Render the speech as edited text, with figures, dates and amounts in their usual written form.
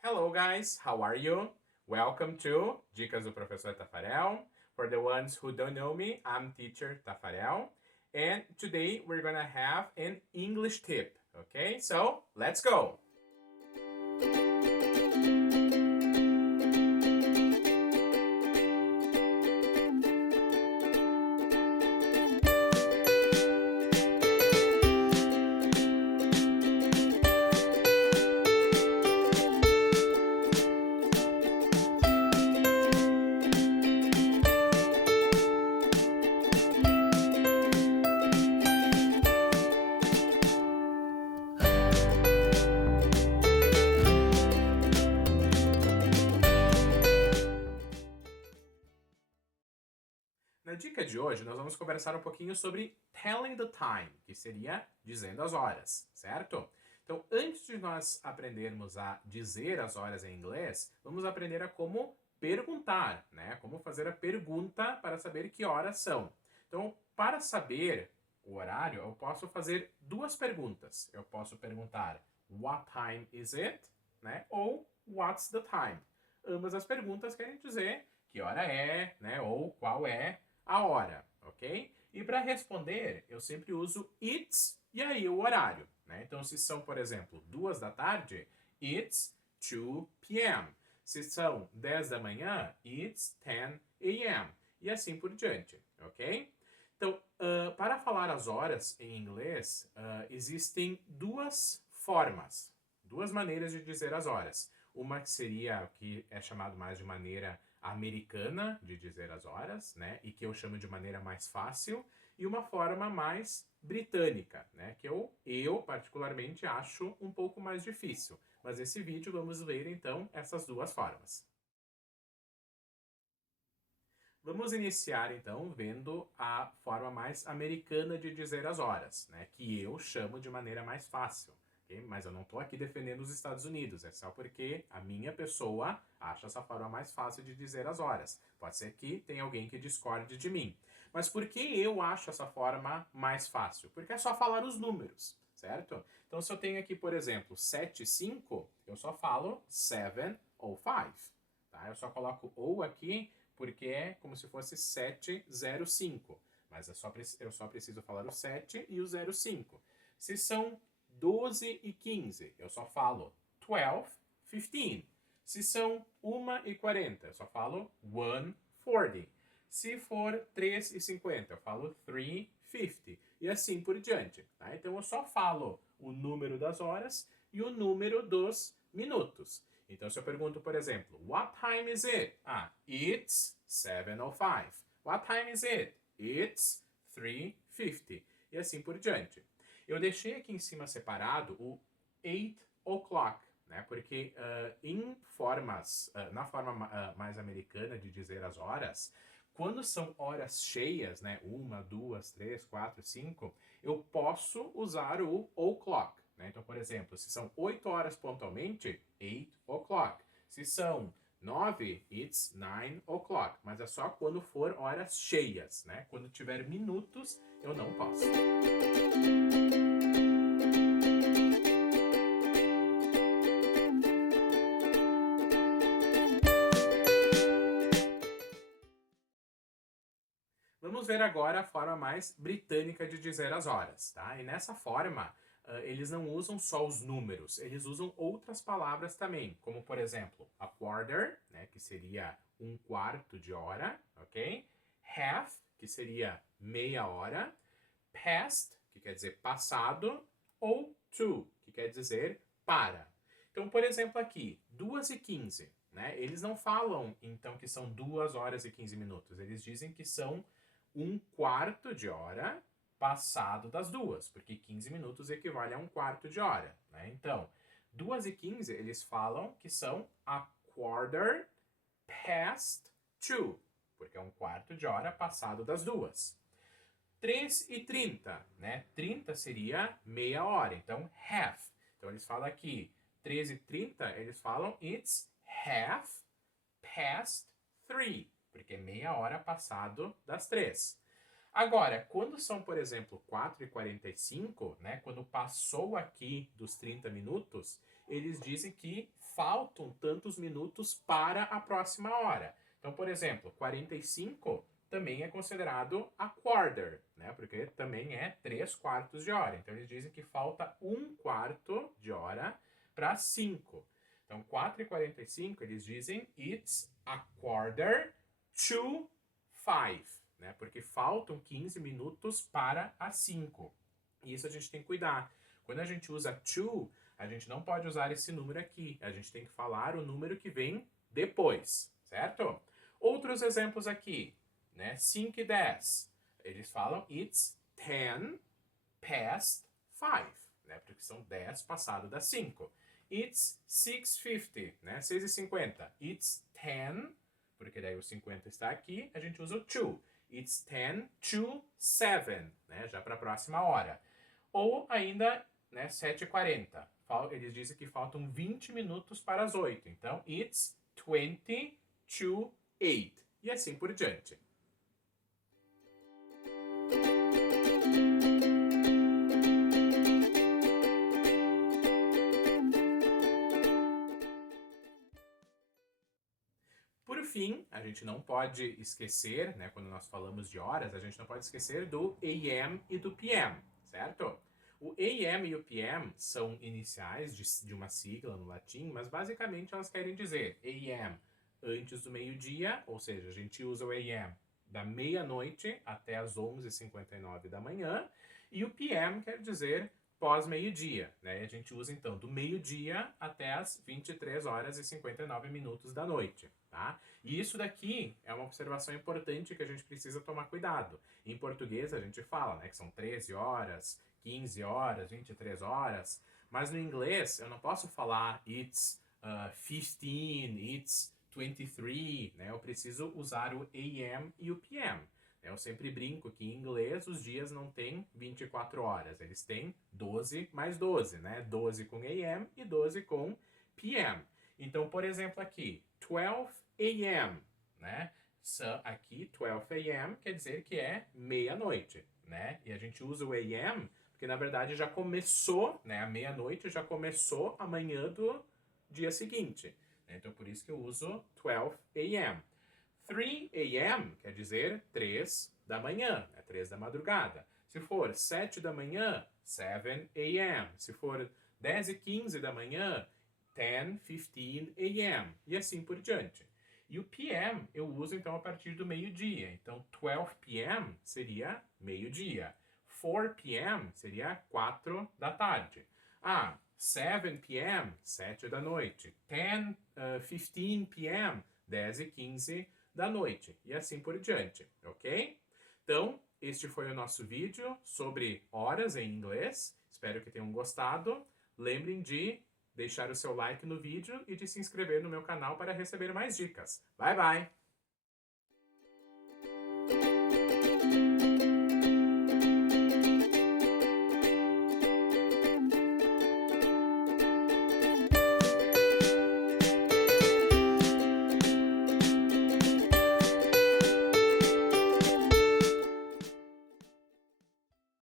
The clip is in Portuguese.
Hello guys, how are you? Welcome to Dicas do Professor Tafarel. For the ones who don't know me, I'm teacher Tafarel. And today we're gonna have an English tip, okay? So, let's go! Na dica de hoje, nós vamos conversar um pouquinho sobre telling the time, que seria dizendo as horas, certo? Então, antes de nós aprendermos a dizer as horas em inglês, vamos aprender a como perguntar, né? Como fazer a pergunta para saber que horas são. Então, para saber o horário, eu posso fazer duas perguntas. Eu posso perguntar what time is it, né? Ou what's the time. Ambas as perguntas querem dizer que hora é, né? Ou qual é a hora, ok? E para responder, eu sempre uso it's e aí o horário, né? Então, se são, por exemplo, 2 da tarde, it's 2 p.m. Se são 10 da manhã, it's 10 a.m. E assim por diante, ok? Então, para falar as horas em inglês, existem duas formas, duas maneiras de dizer as horas. Uma que seria o que é chamado mais de maneira americana de dizer as horas, né? E que eu chamo de maneira mais fácil, e uma forma mais britânica, né? Que eu particularmente acho um pouco mais difícil. Mas nesse vídeo vamos ver então essas duas formas. Vamos iniciar então vendo a forma mais americana de dizer as horas, né? Que eu chamo de maneira mais fácil. Okay? Mas eu não estou aqui defendendo os Estados Unidos, é só porque a minha pessoa acha essa forma mais fácil de dizer as horas. Pode ser que tenha alguém que discorde de mim. Mas por que eu acho essa forma mais fácil? Porque é só falar os números, certo? Então se eu tenho aqui, por exemplo, 7 e 5, eu só falo 7 ou 5. Tá? Eu só coloco ou aqui porque é como se fosse 705. Mas eu só preciso falar o 7 e o 05. Se são 12 e 15, eu só falo 12, 15. Se são 1 e 40, eu só falo 140. Se for 3 e 50, eu falo 350. E assim por diante. Tá? Então eu só falo o número das horas e o número dos minutos. Então, se eu pergunto, por exemplo, what time is it? Ah, it's 7:05. What time is it? It's 3:50. E assim por diante. Eu deixei aqui em cima separado o 8 o'clock, né? Porque na forma mais americana de dizer as horas, quando são horas cheias, né? 1, 2, 3, 4, 5, eu posso usar o o'clock. Né? Então, por exemplo, se são 8 horas pontualmente, 8 o'clock. Se são 9, it's 9 o'clock. Mas é só quando for horas cheias, né? Quando tiver minutos, eu não posso. Vamos ver agora a forma mais britânica de dizer as horas, tá? E nessa forma, eles não usam só os números, eles usam outras palavras também, como por exemplo, a quarter, né, que seria um quarto de hora, ok? Half, que seria meia hora, past, que quer dizer passado, ou to, que quer dizer para. Então, por exemplo, aqui, 2:15, né? Eles não falam, então, que são 2 horas e 15 minutos. Eles dizem que são um quarto de hora passado das 2, porque 15 minutos equivale a um quarto de hora, né? Então, 2:15, eles falam que são a quarter past 2, porque é um quarto de hora passado das 2. 3:30, né? 30 seria meia hora, então half. Então eles falam aqui, 13:30, eles falam it's half past 3, porque é meia hora passado das 3. Agora, quando são, por exemplo, 4:45, né, quando passou aqui dos 30 minutos, eles dizem que faltam tantos minutos para a próxima hora. Então, por exemplo, 45 também é considerado a quarter, né? Porque também é 3/4 de hora. Então, eles dizem que falta 1/4 de hora para 5. Então, 4:45, eles dizem it's a quarter to 5, né? Porque faltam 15 minutos para as 5. E isso a gente tem que cuidar. Quando a gente usa to, a gente não pode usar esse número aqui. A gente tem que falar o número que vem depois, certo? Outros exemplos aqui, né? 5 e 10. Eles falam it's 10 past 5, né? Porque são 10 passado das 5. It's 6:50, né? 6:50. It's 10, porque daí o 50 está aqui, a gente usa o to. It's 10 to 7, né? Já para a próxima hora. Ou ainda, né, 7:40. Eles dizem que faltam 20 minutos para as 8. Então, it's 20 to 8. E assim por diante. Por fim, a gente não pode esquecer, né, quando nós falamos de horas, a gente não pode esquecer do AM e do PM, certo? O AM e o PM são iniciais de uma sigla no latim, mas basicamente elas querem dizer AM antes do meio-dia, ou seja, a gente usa o AM da meia-noite até as 11:59 da manhã, e o PM quer dizer pós-meio-dia, né? A gente usa então do meio-dia até as 23h59 da noite, tá? E isso daqui é uma observação importante que a gente precisa tomar cuidado. Em português a gente fala, né, que são 13 horas, 15 horas, 23 horas, mas no inglês eu não posso falar it's 15, it's 23, né? Eu preciso usar o AM e o PM. Eu sempre brinco que em inglês os dias não têm 24 horas, eles têm 12 mais 12, né? 12 com AM e 12 com PM. Então, por exemplo, aqui, 12 AM, né? Aqui, 12 AM quer dizer que é meia-noite, né? E a gente usa o AM porque, na verdade, já começou, né? A meia-noite já começou a manhã do dia seguinte. Né? Então, por isso que eu uso 12 AM. 3 a.m. quer dizer 3 da manhã, né? 3 da madrugada. Se for 7 da manhã, 7 a.m. Se for 10:15 da manhã, 10:15 a.m. E assim por diante. E o PM eu uso então a partir do meio-dia. Então 12 p.m. seria meio-dia. 4 p.m. seria 4 da tarde. 7 p.m., 7 da noite. 10:15 p.m., 10:15 da noite. E assim por diante, ok? Então, este foi o nosso vídeo sobre horas em inglês. Espero que tenham gostado. Lembrem de deixar o seu like no vídeo e de se inscrever no meu canal para receber mais dicas. Bye, bye!